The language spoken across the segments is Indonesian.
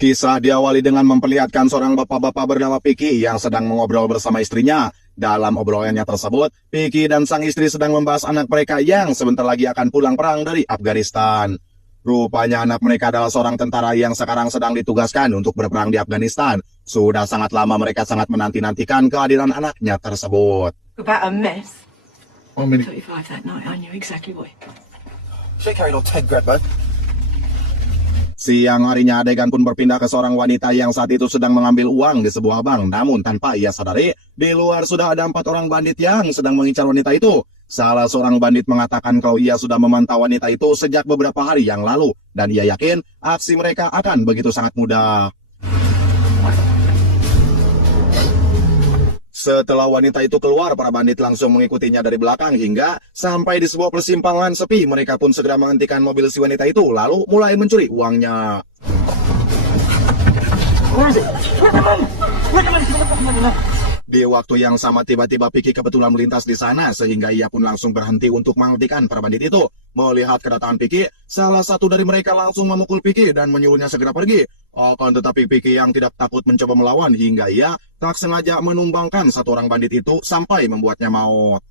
Kisah diawali dengan memperlihatkan seorang bapak-bapak bernama Piki yang sedang mengobrol bersama istrinya. Dalam obrolannya tersebut, Piki dan sang istri sedang membahas anak mereka yang sebentar lagi akan pulang perang dari Afghanistan. Rupanya anak mereka adalah seorang tentara yang sekarang sedang ditugaskan untuk berperang di Afghanistan. Sudah sangat lama mereka sangat menanti-nantikan kehadiran anaknya tersebut. About a mess. 1 minute. 35 that night, I knew exactly what. She carried on 10 grand, man. Siang harinya adegan pun berpindah ke seorang wanita yang saat itu sedang mengambil uang di sebuah bank. Namun tanpa ia sadari, di luar sudah ada 4 orang bandit yang sedang mengincar wanita itu. Salah seorang bandit mengatakan kalau ia sudah memantau wanita itu sejak beberapa hari yang lalu. Dan ia yakin aksi mereka akan begitu sangat mudah. Setelah wanita itu keluar, para bandit langsung mengikutinya dari belakang hingga sampai di sebuah persimpangan sepi. Mereka pun segera menghentikan mobil si wanita itu, lalu mulai mencuri uangnya. Di waktu yang sama tiba-tiba Piki kebetulan melintas di sana sehingga ia pun langsung berhenti untuk menghentikan para bandit itu. Melihat kedatangan Piki, salah satu dari mereka langsung memukul Piki dan menyuruhnya segera pergi. Akan tetapi Piki yang tidak takut mencoba melawan hingga ia tak sengaja menumbangkan satu orang bandit itu sampai membuatnya maut.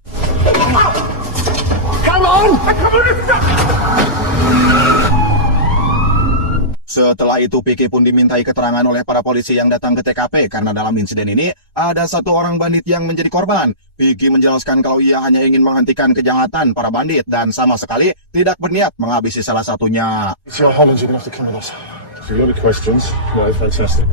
Setelah itu Piki pun dimintai keterangan oleh para polisi yang datang ke TKP karena dalam insiden ini ada satu orang bandit yang menjadi korban. Piki menjelaskan kalau ia hanya ingin menghentikan kejahatan para bandit dan sama sekali tidak berniat menghabisi salah satunya. It's your Hollands, you're gonna have to come with us. A lot of questions. Right, fantastic.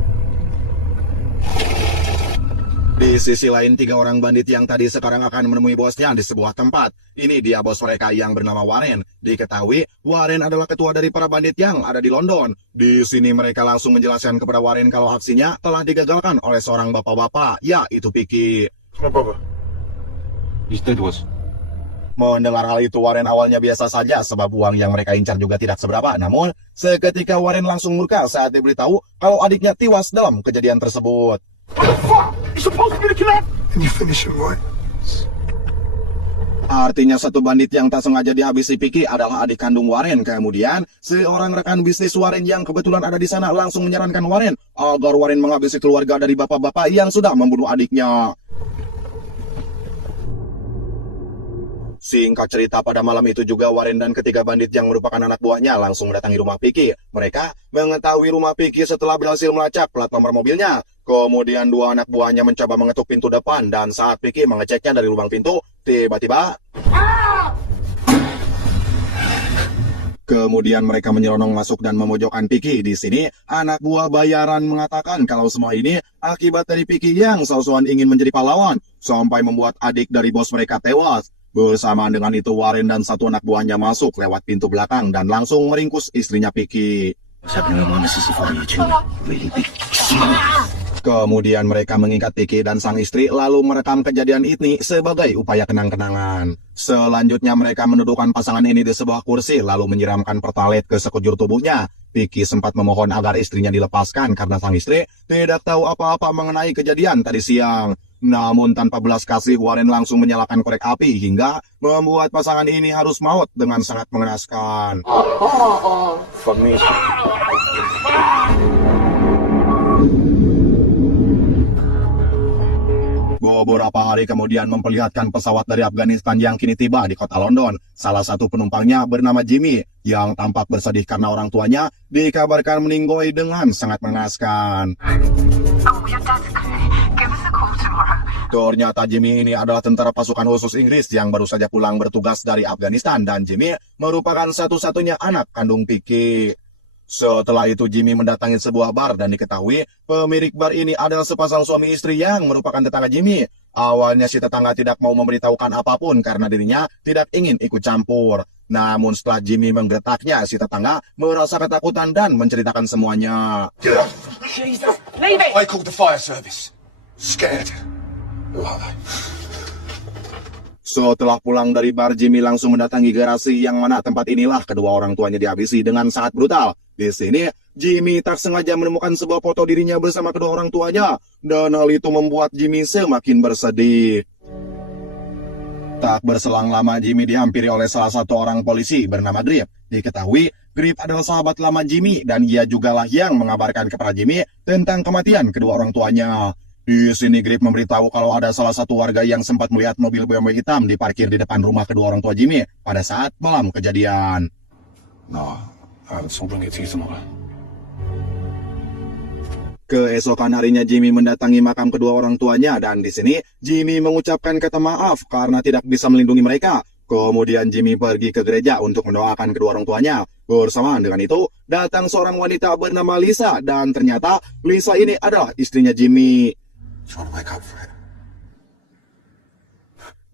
Di sisi lain, 3 orang bandit yang tadi sekarang akan menemui bosnya di sebuah tempat. Ini dia bos mereka yang bernama Warren. Diketahui, Warren adalah ketua dari para bandit yang ada di London. Di sini mereka langsung menjelaskan kepada Warren kalau aksinya telah digagalkan oleh seorang bapak-bapak, yaitu Piki. My brother. He's dead, was. Mendengar hal itu, Warren awalnya biasa saja sebab uang yang mereka incar juga tidak seberapa. Namun, seketika Warren langsung murka saat diberitahu kalau adiknya tewas dalam kejadian tersebut. Can you finish him, right? Artinya satu bandit yang tak sengaja dihabisi Piki adalah adik kandung Warren. Kemudian, seorang rekan bisnis Warren yang kebetulan ada di sana langsung menyarankan Warren agar Warren menghabisi keluarga dari bapak-bapak yang sudah membunuh adiknya. Singkat cerita, pada malam itu juga Warren dan ketiga bandit yang merupakan anak buahnya langsung mendatangi rumah Piki. Mereka mengetahui rumah Piki setelah berhasil melacak plat nomor mobilnya. Kemudian 2 anak buahnya mencoba mengetuk pintu depan dan saat Piki mengeceknya dari lubang pintu, tiba-tiba kemudian mereka menyelonong masuk dan memojokkan Piki. Di sini, anak buah bayaran mengatakan kalau semua ini akibat dari Piki yang sok-sokan ingin menjadi pahlawan sampai membuat adik dari bos mereka tewas. Bersamaan dengan itu, Warren dan satu anak buahnya masuk lewat pintu belakang dan langsung meringkus istrinya Piki. Kemudian mereka mengikat Piki dan sang istri lalu merekam kejadian ini sebagai upaya kenang-kenangan. Selanjutnya mereka mendudukan pasangan ini di sebuah kursi lalu menyiramkan pertalet ke sekujur tubuhnya. Piki sempat memohon agar istrinya dilepaskan karena sang istri tidak tahu apa-apa mengenai kejadian tadi siang. Namun tanpa belas kasih, Warren langsung menyalakan korek api hingga membuat pasangan ini harus maut dengan sangat mengenaskan. Fuck me. Beberapa hari kemudian memperlihatkan pesawat dari Afghanistan yang kini tiba di kota London. Salah satu penumpangnya bernama Jimmy yang tampak bersedih karena orang tuanya dikabarkan meninggoy dengan sangat mengenaskan. Ternyata Jimmy ini adalah tentara pasukan khusus Inggris yang baru saja pulang bertugas dari Afghanistan dan Jimmy merupakan satu-satunya anak kandung Piki. Setelah itu Jimmy mendatangi sebuah bar dan diketahui pemilik bar ini adalah sepasang suami istri yang merupakan tetangga Jimmy. Awalnya si tetangga tidak mau memberitahukan apapun karena dirinya tidak ingin ikut campur. Namun setelah Jimmy menggertaknya, si tetangga merasa ketakutan dan menceritakan semuanya. Jesus, leave it! I called the fire service. Scared. Who are they? Setelah pulang dari bar, Jimmy langsung mendatangi garasi yang mana tempat inilah kedua orang tuanya dihabisi dengan sangat brutal. Di sini, Jimmy tak sengaja menemukan sebuah foto dirinya bersama kedua orang tuanya. Dan hal itu membuat Jimmy semakin bersedih. Tak berselang lama, Jimmy dihampiri oleh salah satu orang polisi bernama Drip. Diketahui, Grip adalah sahabat lama Jimmy dan ia jugalah yang mengabarkan kepada Jimmy tentang kematian kedua orang tuanya. Di sini Grip memberitahu kalau ada salah satu warga yang sempat melihat mobil BMW hitam diparkir di depan rumah kedua orang tua Jimmy pada saat malam kejadian. No, so bring it to you tomorrow. Keesokan harinya Jimmy mendatangi makam kedua orang tuanya dan di sini Jimmy mengucapkan kata maaf karena tidak bisa melindungi mereka. Kemudian Jimmy pergi ke gereja untuk mendoakan kedua orang tuanya. Bersamaan dengan itu, datang seorang wanita bernama Lisa dan ternyata Lisa ini adalah istrinya Jimmy. Trying to wake up for it.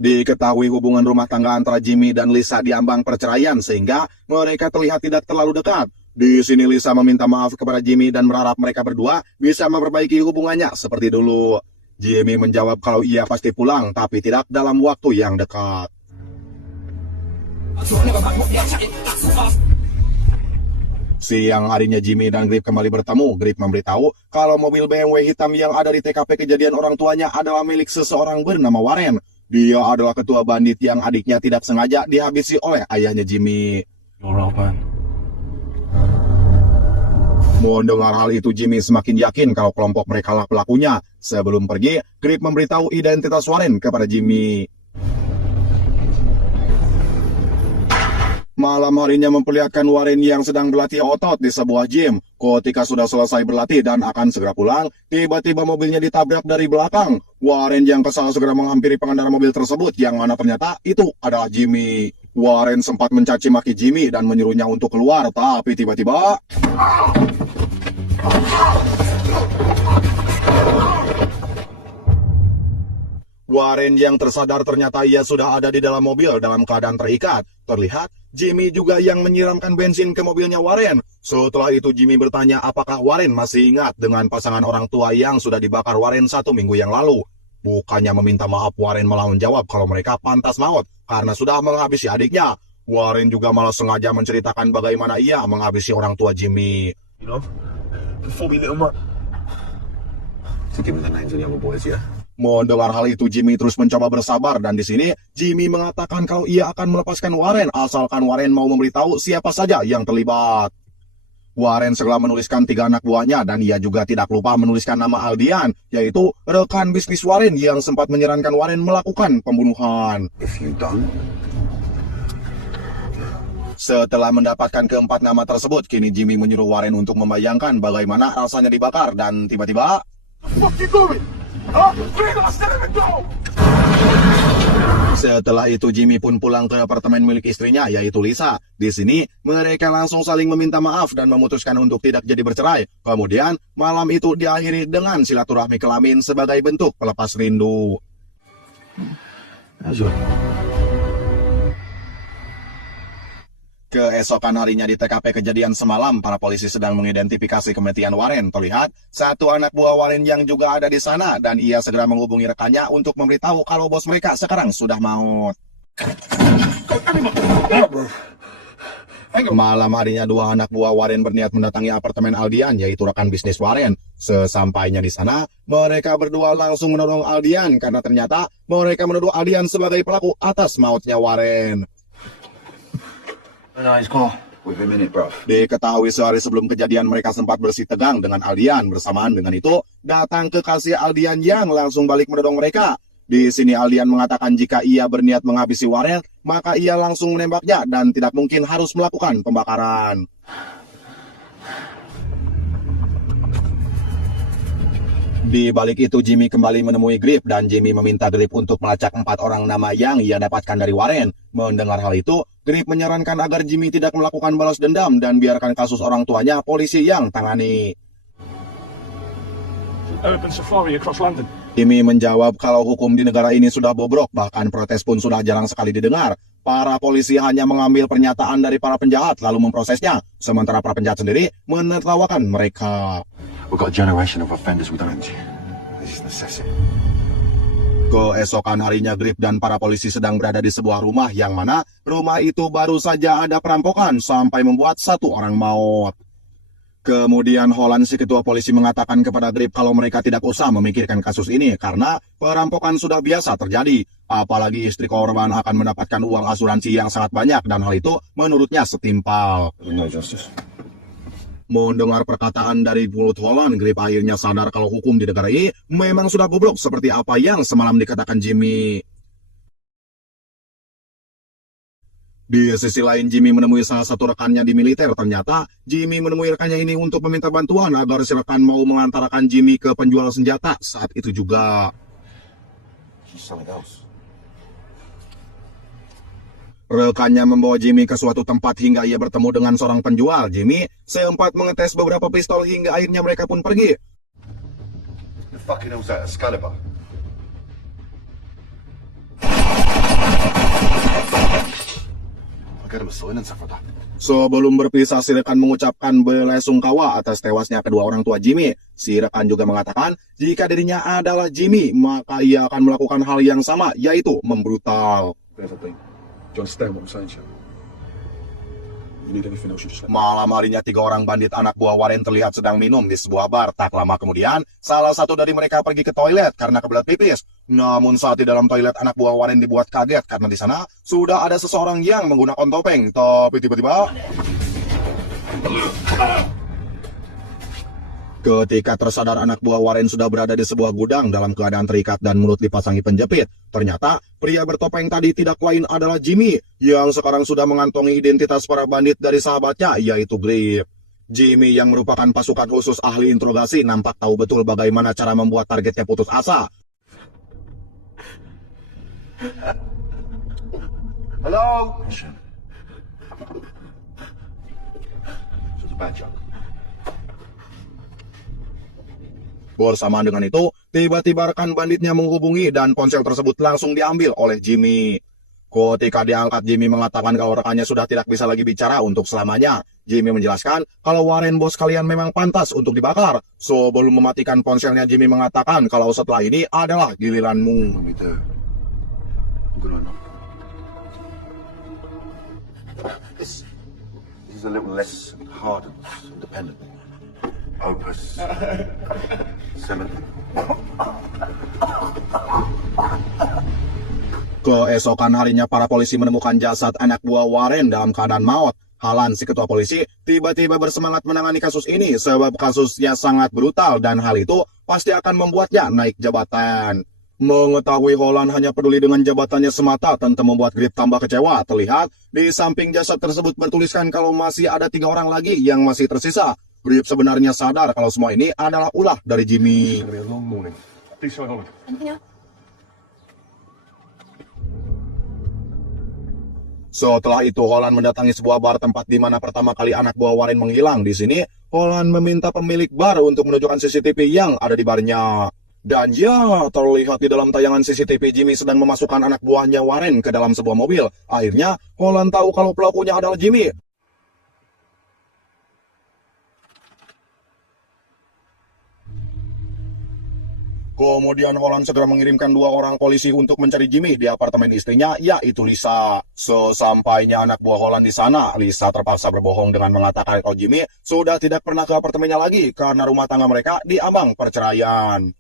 Diketahui hubungan rumah tangga antara Jimmy dan Lisa diambang perceraian sehingga mereka terlihat tidak terlalu dekat. Di sini Lisa meminta maaf kepada Jimmy dan berharap mereka berdua bisa memperbaiki hubungannya seperti dulu. Jimmy menjawab kalau ia pasti pulang tapi tidak dalam waktu yang dekat. Siang harinya Jimmy dan Grip kembali bertemu. Grip memberitahu kalau mobil BMW hitam yang ada di TKP kejadian orang tuanya adalah milik seseorang bernama Warren. Dia adalah ketua bandit yang adiknya tidak sengaja dihabisi oleh ayahnya Jimmy. You're all man. Mendengar hal itu Jimmy semakin yakin kalau kelompok mereka lah pelakunya. Sebelum pergi, Grip memberitahu identitas Warren kepada Jimmy. Malam harinya memperlihatkan Warren yang sedang berlatih otot di sebuah gym. Ketika sudah selesai berlatih dan akan segera pulang, tiba-tiba mobilnya ditabrak dari belakang. Warren yang kesal segera menghampiri pengendara mobil tersebut yang mana ternyata itu adalah Jimmy. Warren sempat mencaci maki Jimmy dan menyuruhnya untuk keluar, tapi tiba-tiba Warren yang tersadar ternyata ia sudah ada di dalam mobil dalam keadaan terikat. Terlihat Jimmy juga yang menyiramkan bensin ke mobilnya Warren. Setelah itu Jimmy bertanya apakah Warren masih ingat dengan pasangan orang tua yang sudah dibakar Warren 1 minggu yang lalu. Bukannya meminta maaf, Warren malah menjawab kalau mereka pantas maut karena sudah menghabisi adiknya. Warren juga malah sengaja menceritakan bagaimana ia menghabisi orang tua Jimmy. You know, before we lit him up. To give him the names of the other boys, yeah. Mendengar hal itu Jimmy terus mencoba bersabar dan di sini Jimmy mengatakan kalau ia akan melepaskan Warren asalkan Warren mau memberitahu siapa saja yang terlibat. Warren segera menuliskan 3 anak buahnya dan ia juga tidak lupa menuliskan nama Aldian, yaitu rekan bisnis Warren yang sempat menyarankan Warren melakukan pembunuhan. If you don't, Setelah mendapatkan keempat nama tersebut, kini Jimmy menyuruh Warren untuk membayangkan bagaimana rasanya dibakar dan tiba-tiba what you doing? Huh? Clear the stand and go! setelah itu Jimmy pun pulang ke apartemen milik istrinya yaitu Lisa. Di sini mereka langsung saling meminta maaf dan memutuskan untuk tidak jadi bercerai. Kemudian malam itu diakhiri dengan silaturahmi kelamin sebagai bentuk pelepas rindu. Keesokan harinya di TKP kejadian semalam, para polisi sedang mengidentifikasi kematian Warren. Terlihat satu anak buah Warren yang juga ada di sana dan ia segera menghubungi rekannya untuk memberitahu kalau bos mereka sekarang sudah maut. Malam harinya 2 anak buah Warren berniat mendatangi apartemen Aldian, yaitu rekan bisnis Warren. Sesampainya di sana, mereka berdua langsung menuduh Aldian karena ternyata mereka menuduh Aldian sebagai pelaku atas mautnya Warren. Nice call. Within a minute, bro. Diketahui sehari sebelum kejadian mereka sempat bersih tegang dengan Aldian. Bersamaan dengan itu, datang kekasih Aldian yang langsung balik menodong mereka. Di sini Aldian mengatakan jika ia berniat menghabisi Warren, maka ia langsung menembaknya dan tidak mungkin harus melakukan pembakaran. Di balik itu Jimmy kembali menemui Grip dan Jimmy meminta Grip untuk melacak 4 orang nama yang ia dapatkan dari Warren. Mendengar hal itu, Grip menyarankan agar Jimmy tidak melakukan balas dendam dan biarkan kasus orang tuanya polisi yang tangani. Urban safari across London. Jimmy menjawab kalau hukum di negara ini sudah bobrok, bahkan protes pun sudah jarang sekali didengar. Para polisi hanya mengambil pernyataan dari para penjahat lalu memprosesnya, sementara para penjahat sendiri menertawakan mereka. We've got a generation of offenders we don't end. This is necessity. Keesokan harinya Grip dan para polisi sedang berada di sebuah rumah yang mana rumah itu baru saja ada perampokan sampai membuat 1 orang maut. Kemudian Holland si ketua polisi mengatakan kepada Grip kalau mereka tidak usah memikirkan kasus ini karena perampokan sudah biasa terjadi. Apalagi istri korban akan mendapatkan uang asuransi yang sangat banyak dan hal itu menurutnya setimpal. No justice. Mendengar perkataan dari mulut Holland, Grip akhirnya sadar kalau hukum di negara ini memang sudah goblok seperti apa yang semalam dikatakan Jimmy. Di sisi lain, Jimmy menemui salah satu rekannya di militer. Ternyata, Jimmy menemui rekannya ini untuk meminta bantuan agar si rekan mau mengantarkan Jimmy ke penjual senjata. Saat itu juga, Something else. rekannya membawa Jimmy ke suatu tempat hingga ia bertemu dengan seorang penjual. Jimmy sempat mengetes beberapa pistol hingga akhirnya mereka pun pergi. The fucking hell's that? Excalibur? I get him a sign and stuff like that. Sebelum berpisah, si rekan mengucapkan belasungkawa atas tewasnya kedua orang tua Jimmy. Si rekan juga mengatakan jika dirinya adalah Jimmy, maka ia akan melakukan hal yang sama, yaitu membrutal. Where's that thing? Do you understand what I'm saying to you? You need anything else, you just let me. Malam harinya 3 orang bandit anak buah Warren terlihat sedang minum di sebuah bar. Tak lama kemudian, salah satu dari mereka pergi ke toilet karena kebelet pipis. Namun saat di dalam toilet, anak buah Warren dibuat kaget karena di sana sudah ada seseorang yang menggunakan topeng. Tapi tiba-tiba, ketika tersadar, anak buah Warren sudah berada di sebuah gudang dalam keadaan terikat dan mulut dipasangi penjepit. Ternyata, pria bertopeng tadi tidak lain adalah Jimmy, yang sekarang sudah mengantongi identitas para bandit dari sahabatnya, yaitu Grip. Jimmy yang merupakan pasukan khusus ahli interogasi nampak tahu betul bagaimana cara membuat targetnya putus asa. Hello? This was a bad joke. Bersamaan dengan itu, tiba-tiba rekan banditnya menghubungi dan ponsel tersebut langsung diambil oleh Jimmy. Ketika diangkat, Jimmy mengatakan kalau rekannya sudah tidak bisa lagi bicara untuk selamanya. Jimmy menjelaskan kalau Warren bos kalian memang pantas untuk dibakar. Sebelum mematikan ponselnya, Jimmy mengatakan kalau setelah ini adalah giliranmu. When we do, I'm gonna know. This is a little less hard and independent. Opus 7. Keesokan harinya, para polisi menemukan jasad anak buah Warren dalam keadaan maut. Holland, si ketua polisi, tiba-tiba bersemangat menangani kasus ini sebab kasusnya sangat brutal dan hal itu pasti akan membuatnya naik jabatan. Mengetahui Holland hanya peduli dengan jabatannya semata tentu membuat Grip tambah kecewa. Terlihat di samping jasad tersebut bertuliskan kalau masih ada 3 orang lagi yang masih tersisa. Grip sebenarnya sadar kalau semua ini adalah ulah dari Jimmy. It's gonna be a long morning. Please show Holland. Anything else? Setelah itu, Holland mendatangi sebuah bar tempat di mana pertama kali anak buah Warren menghilang. Di sini, Holland meminta pemilik bar untuk menunjukkan CCTV yang ada di barnya. Dan ya, terlihat di dalam tayangan CCTV Jimmy sedang memasukkan anak buahnya Warren ke dalam sebuah mobil. Akhirnya, Holland tahu kalau pelakunya adalah Jimmy. Kemudian Holland segera mengirimkan 2 orang polisi untuk mencari Jimmy di apartemen istrinya, yaitu Lisa. Sesampainya anak buah Holland di sana, Lisa terpaksa berbohong dengan mengatakan kalau Jimmy sudah tidak pernah ke apartemennya lagi karena rumah tangga mereka diambang perceraian.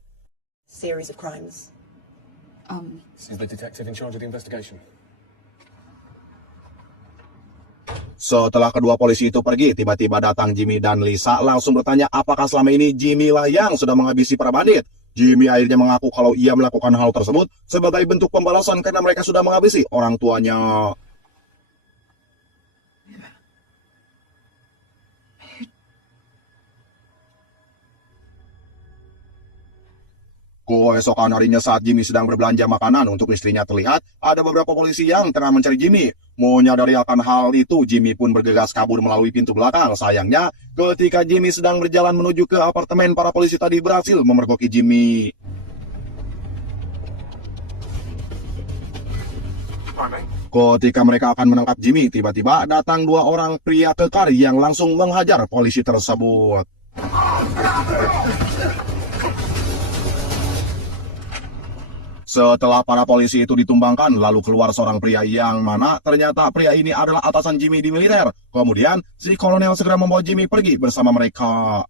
Series of crimes. This is the detective in charge of the investigation. Setelah kedua polisi itu pergi, tiba-tiba datang Jimmy dan Lisa langsung bertanya apakah selama ini Jimmy lah yang sudah menghabisi para bandit. Jimmy akhirnya mengaku kalau ia melakukan hal tersebut sebagai bentuk pembalasan karena mereka sudah menghabisi orang tuanya. Keesokan harinya saat Jimmy sedang berbelanja makanan untuk istrinya, terlihat ada beberapa polisi yang tengah mencari Jimmy. Menyadari akan hal itu, Jimmy pun bergegas kabur melalui pintu belakang. Sayangnya, ketika Jimmy sedang berjalan menuju ke apartemen, para polisi tadi berhasil memergoki Jimmy. Ketika mereka akan menangkap Jimmy, tiba-tiba datang 2 orang pria kekar yang langsung menghajar polisi tersebut. Setelah para polisi itu ditumbangkan, lalu keluar seorang pria yang mana ternyata pria ini adalah atasan Jimmy di militer. Kemudian, si kolonel segera membawa Jimmy pergi bersama mereka.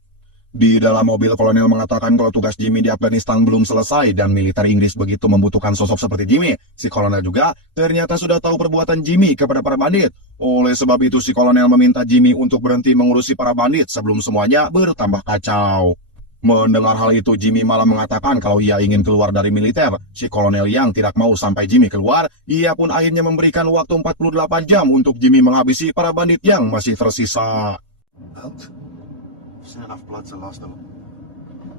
Di dalam mobil, kolonel mengatakan kalau tugas Jimmy di Afghanistan belum selesai dan militer Inggris begitu membutuhkan sosok seperti Jimmy. Si kolonel juga ternyata sudah tahu perbuatan Jimmy kepada para bandit. Oleh sebab itu, si kolonel meminta Jimmy untuk berhenti mengurusi para bandit sebelum semuanya bertambah kacau. Mendengar hal itu, Jimmy malah mengatakan kalau ia ingin keluar dari militer. Si kolonel yang tidak mau sampai Jimmy keluar, ia pun akhirnya memberikan waktu 48 jam untuk Jimmy menghabisi para bandit yang masih tersisa. Out? Seen enough blood to last them.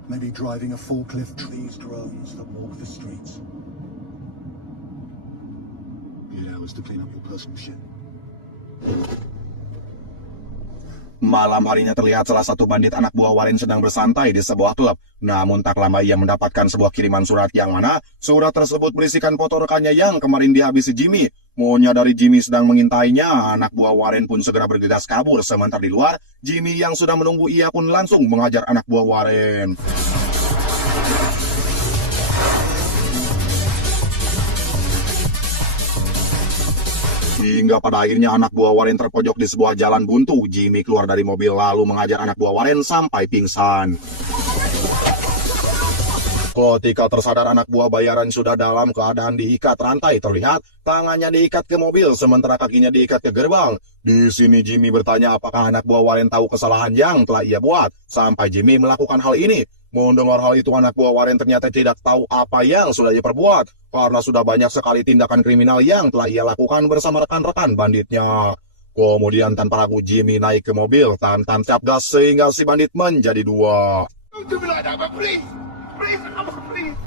Maybe driving a forklift trees drones that walk the streets. Yeah, it was to clean up your personal shit. Malam harinya terlihat salah satu bandit anak buah Warren sedang bersantai di sebuah klub. Namun tak lama ia mendapatkan sebuah kiriman surat yang mana surat tersebut berisikan foto rekannya yang kemarin dihabisi Jimmy. Menyadari Jimmy sedang mengintainya, anak buah Warren pun segera bergegas kabur. Sementara di luar, Jimmy yang sudah menunggu ia pun langsung mengajar anak buah Warren. Hingga pada akhirnya anak buah Warren terpojok di sebuah jalan buntu. Jimmy keluar dari mobil lalu mengajar anak buah Warren sampai pingsan. Ketika tersadar anak buah bayaran sudah dalam keadaan diikat rantai, terlihat tangannya diikat ke mobil sementara kakinya diikat ke gerbang. Di sini Jimmy bertanya apakah anak buah Warren tahu kesalahan yang telah ia buat sampai Jimmy melakukan hal ini. Mendengar hal itu, anak buah Warren ternyata tidak tahu apa yang sudah ia perbuat karena sudah banyak sekali tindakan kriminal yang telah ia lakukan bersama rekan-rekan banditnya. Kemudian tanpa ragu Jimmy naik ke mobil tanpa tancap gas sehingga si bandit menjadi dua. Don't do me like that, man, please! Please, please!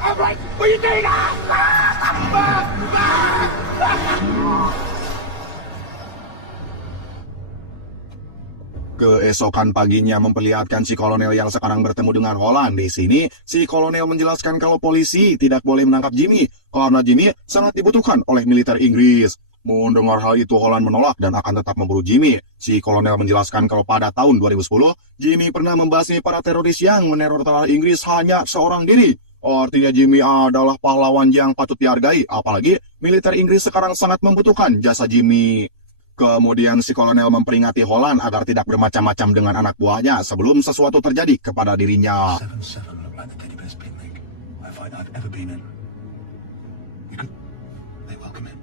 I'm right! What are you doing? Keesokan paginya memperlihatkan si kolonel yang sekarang bertemu dengan Holland. Di sini, si kolonel menjelaskan kalau polisi tidak boleh menangkap Jimmy karena Jimmy sangat dibutuhkan oleh militer Inggris. Mendengar hal itu, Holland menolak dan akan tetap memburu Jimmy. Si kolonel menjelaskan kalau pada tahun 2010, Jimmy pernah membasmi para teroris yang meneror tentara Inggris hanya seorang diri. Artinya Jimmy adalah pahlawan yang patut dihargai, apalagi militer Inggris sekarang sangat membutuhkan jasa Jimmy. Kemudian si kolonel memperingati Holland agar tidak bermacam-macam dengan anak buahnya sebelum sesuatu terjadi kepada dirinya. 7-7 look like the teddy bear's picnic. I fight I've ever been in. You could... They welcome him.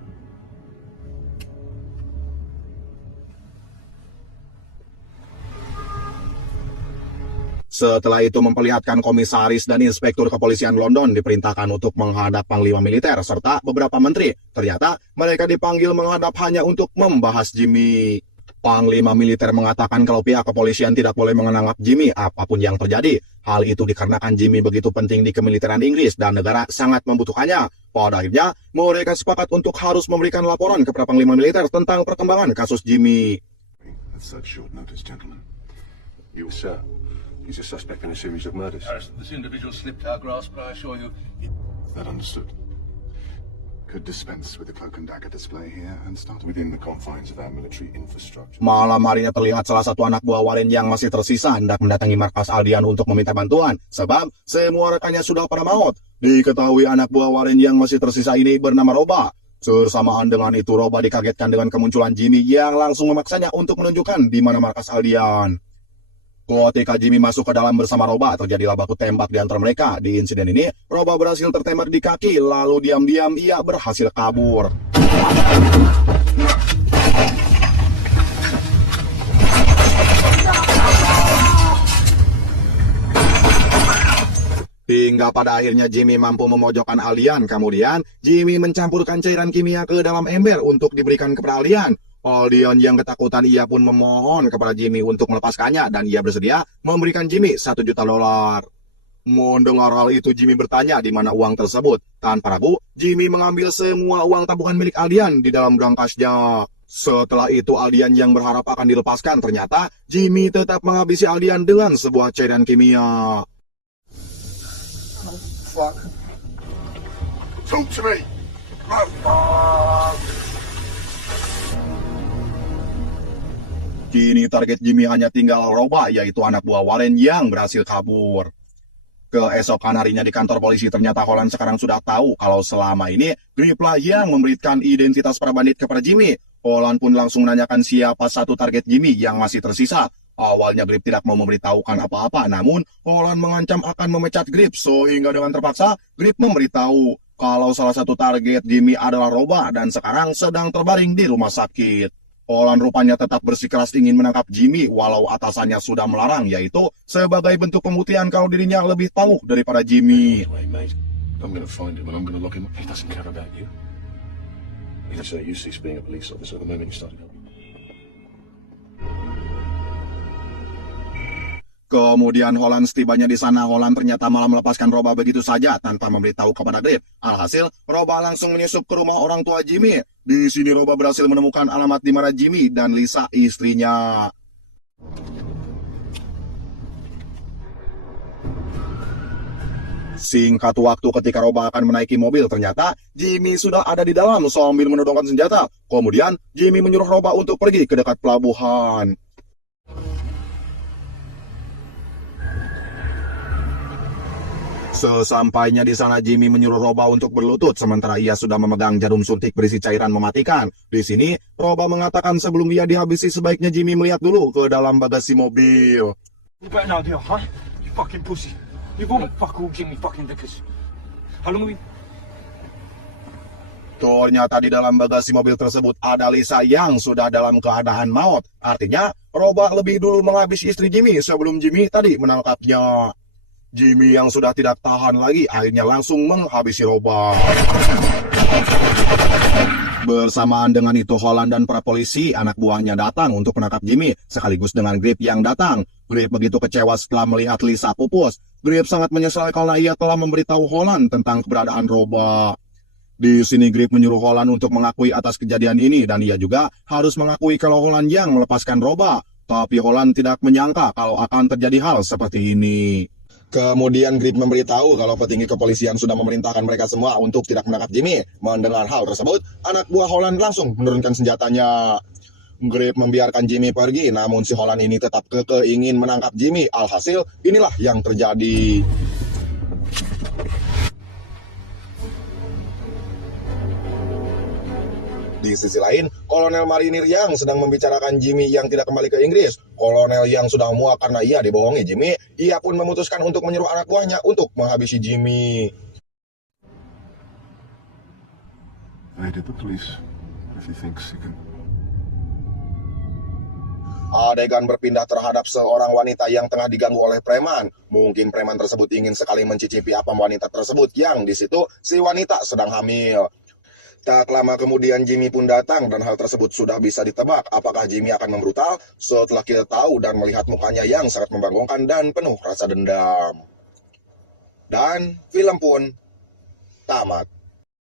Setelah itu memperlihatkan komisaris dan inspektur kepolisian London diperintahkan untuk menghadap panglima militer serta beberapa menteri. Ternyata mereka dipanggil menghadap hanya untuk membahas Jimmy. Panglima militer mengatakan kalau pihak kepolisian tidak boleh menangkap Jimmy apapun yang terjadi. Hal itu dikarenakan Jimmy begitu penting di kemiliteran Inggris dan negara sangat membutuhkannya. Pada akhirnya mereka sepakat untuk harus memberikan laporan kepada panglima militer tentang perkembangan kasus Jimmy. That's such short notice, gentlemen. You, sir. He's a suspect in a series of murders. This individual slipped our grasp, but I assure you, That understood. Could dispense with the cloak and dagger display here and start within the confines of our military infrastructure. Malam harinya terlihat salah satu anak buah Warren yang masih tersisa hendak mendatangi markas Aldian untuk meminta bantuan. Sebab semua rekannya sudah pada maut. Diketahui anak buah Warren yang masih tersisa ini bernama Roba. Bersamaan dengan itu, Roba dikagetkan dengan kemunculan Jimmy yang langsung memaksanya untuk menunjukkan di mana markas Aldian. Ketika Jimmy masuk ke dalam bersama Roba, terjadilah baku tembak di antara mereka. Di insiden ini, Roba berhasil tertembak di kaki, lalu diam-diam ia berhasil kabur. Hingga pada akhirnya Jimmy mampu memojokkan Aldian. Kemudian, Jimmy mencampurkan cairan kimia ke dalam ember untuk diberikan kepada Aldian. Aldian yang ketakutan ia pun memohon kepada Jimmy untuk melepaskannya dan ia bersedia memberikan Jimmy $1 juta. Mendengar hal itu, Jimmy bertanya di mana uang tersebut. Tanpa ragu, Jimmy mengambil semua uang tabungan milik Aldian di dalam brangasnya. Setelah itu, Aldian yang berharap akan dilepaskan, ternyata Jimmy tetap menghabisi Aldian dengan sebuah cairan kimia. Fuck. Talk to me! Kini target Jimmy hanya tinggal Roba, yaitu anak buah Warren yang berhasil kabur. Keesokan harinya di kantor polisi ternyata Holland sekarang sudah tahu kalau selama ini Grip lah yang memberikan identitas para bandit kepada Jimmy. Holland pun langsung menanyakan siapa satu target Jimmy yang masih tersisa. Awalnya Grip tidak mau memberitahukan apa-apa, namun Holland mengancam akan memecat Grip, sehingga dengan terpaksa Grip memberitahu kalau salah satu target Jimmy adalah Roba dan sekarang sedang terbaring di rumah sakit. Holland rupanya tetap bersikeras ingin menangkap Jimmy walau atasannya sudah melarang, yaitu sebagai bentuk pembuktian kalau dirinya lebih tahu daripada Jimmy. Anyway, mate, I'm gonna find him and I'm gonna lock him up. He doesn't care about you. He's so used to being a police officer the moment he started helping. Kemudian Holland setibanya di sana, Holland ternyata malah melepaskan Roba begitu saja tanpa memberitahu kepada Grip. Alhasil, Roba langsung menyusup ke rumah orang tua Jimmy. Di sini Roba berhasil menemukan alamat di mana Jimmy dan Lisa istrinya. Singkat waktu ketika Roba akan menaiki mobil, ternyata Jimmy sudah ada di dalam sambil menodongkan senjata. Kemudian Jimmy menyuruh Roba untuk pergi ke dekat pelabuhan. Sesampainya di sana, Jimmy menyuruh Roba untuk berlutut, sementara ia sudah memegang jarum suntik berisi cairan mematikan. Di sini, Roba mengatakan sebelum ia dihabisi, sebaiknya Jimmy melihat dulu ke dalam bagasi mobil. You better not do, huh? You fucking pussy. You won't fuck all Jimmy fucking Vickers. How long have we... Ternyata di dalam bagasi mobil tersebut ada Lisa yang sudah dalam keadaan maut. Artinya, Roba lebih dulu menghabisi istri Jimmy sebelum Jimmy tadi menangkapnya. Jimmy yang sudah tidak tahan lagi akhirnya langsung menghabisi Roba. Bersamaan dengan itu, Holland dan para polisi anak buahnya datang untuk menangkap Jimmy, sekaligus dengan Grip yang datang. Grip begitu kecewa setelah melihat Lisa pupus. Grip sangat menyesal karena ia telah memberitahu Holland tentang keberadaan Roba. Di sini Grip menyuruh Holland untuk mengakui atas kejadian ini, dan ia juga harus mengakui kalau Holland yang melepaskan Roba. Tapi Holland tidak menyangka kalau akan terjadi hal seperti ini. Kemudian Grip memberitahu kalau petinggi kepolisian sudah memerintahkan mereka semua untuk tidak menangkap Jimmy. Mendengar hal tersebut, anak buah Holland langsung menurunkan senjatanya. Grip membiarkan Jimmy pergi, namun si Holland ini tetap kekeh ingin menangkap Jimmy. Alhasil, inilah yang terjadi. Di sisi lain, Kolonel Marinir yang sedang membicarakan Jimmy yang tidak kembali ke Inggris. Kolonel yang sudah muak karena ia dibohongi Jimmy, ia pun memutuskan untuk menyuruh anak buahnya untuk menghabisi Jimmy. They did the police. If he thinks he can... Adegan berpindah terhadap seorang wanita yang tengah diganggu oleh preman. Mungkin preman tersebut ingin sekali mencicipi apa wanita tersebut yang di situ si wanita sedang hamil. Tak lama kemudian Jimmy pun datang dan hal tersebut sudah bisa ditebak apakah Jimmy akan membrutal setelah kita tahu dan melihat mukanya yang sangat membangunkan dan penuh rasa dendam. Dan film pun tamat.